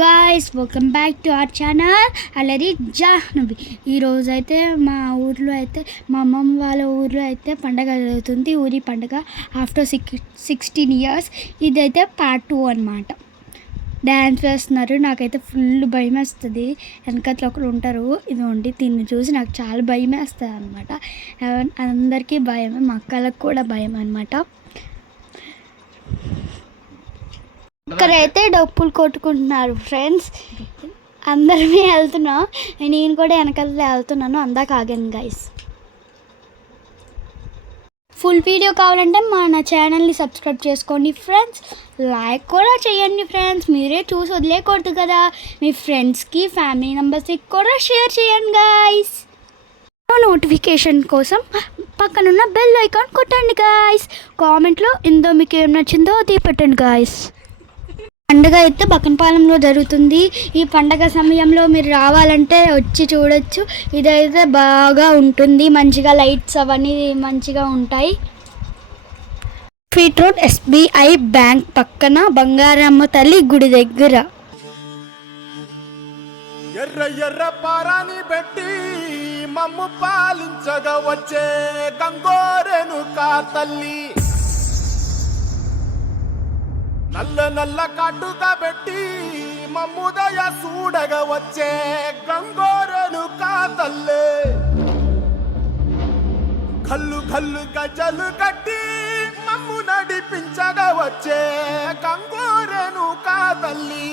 Guys, welcome back to our channel అల్లరి జాహ్నవి. ఈరోజైతే మా ఊర్లో అయితే మా అమ్మమ్మ వాళ్ళ ఊర్లో అయితే పండగ జరుగుతుంది. ఊరి పండగ ఆఫ్టర్ 16 years. ఇదైతే పార్ట్ 2 అనమాట. డ్యాన్స్ వేస్తున్నారు. నాకైతే ఫుల్ భయం వేస్తుంది. వెనకట్లో ఒకరు ఉంటారు, ఇదిగోండి దీన్ని చూసి నాకు చాలా భయం వేస్తుంది అనమాట. అందరికీ భయమే, మా అక్కలకు కూడా భయం అనమాట. ఇక్కడైతే డప్పులు కొట్టుకుంటున్నారు ఫ్రెండ్స్. అందరమే వెళ్తున్నాం, నేను కూడా వెనకాల వెళ్తున్నాను. అందాక ఆగాను గైస్. ఫుల్ వీడియో కావాలంటే మన ఛానల్ని సబ్స్క్రైబ్ చేసుకోండి ఫ్రెండ్స్. లైక్ కూడా చేయండి ఫ్రెండ్స్. మీరే చూసి వదిలేకూడదు కదా. మీ ఫ్రెండ్స్కి, ఫ్యామిలీ మెంబర్స్కి కూడా షేర్ చేయండి గైస్. నోటిఫికేషన్ కోసం పక్కనున్న బెల్ ఐకాన్ కొట్టండి గైస్. కామెంట్లో ఇందో మీకు ఏం నచ్చిందో అది పెట్టండి గైస్. పండుగ అయితే బకన్పాలెంలో జరుగుతుంది. ఈ పండగ సమయంలో మీరు రావాలంటే వచ్చి చూడొచ్చు. ఇదైతే బాగా ఉంటుంది, మంచిగా లైట్స్ అవన్నీ మంచిగా ఉంటాయి. ఫీట్ రోడ్ SBI బ్యాంక్ పక్కన బంగారమ్మ తల్లి గుడి దగ్గర. ఎర్ర ఎర్ర పారాని పెట్టి మమ్ము పాలించగా వచ్చే గంగోరెను కా తల్లి, నల్ల నల్ల కాటుగా పెట్టి మమ్ముదయ చూడగా వచ్చే గంగోరెను కా తల్లి, కల్లు కల్లు గజలు కట్టి మమ్ము నడిపించగా వచ్చే గంగోరెను కా తల్లి.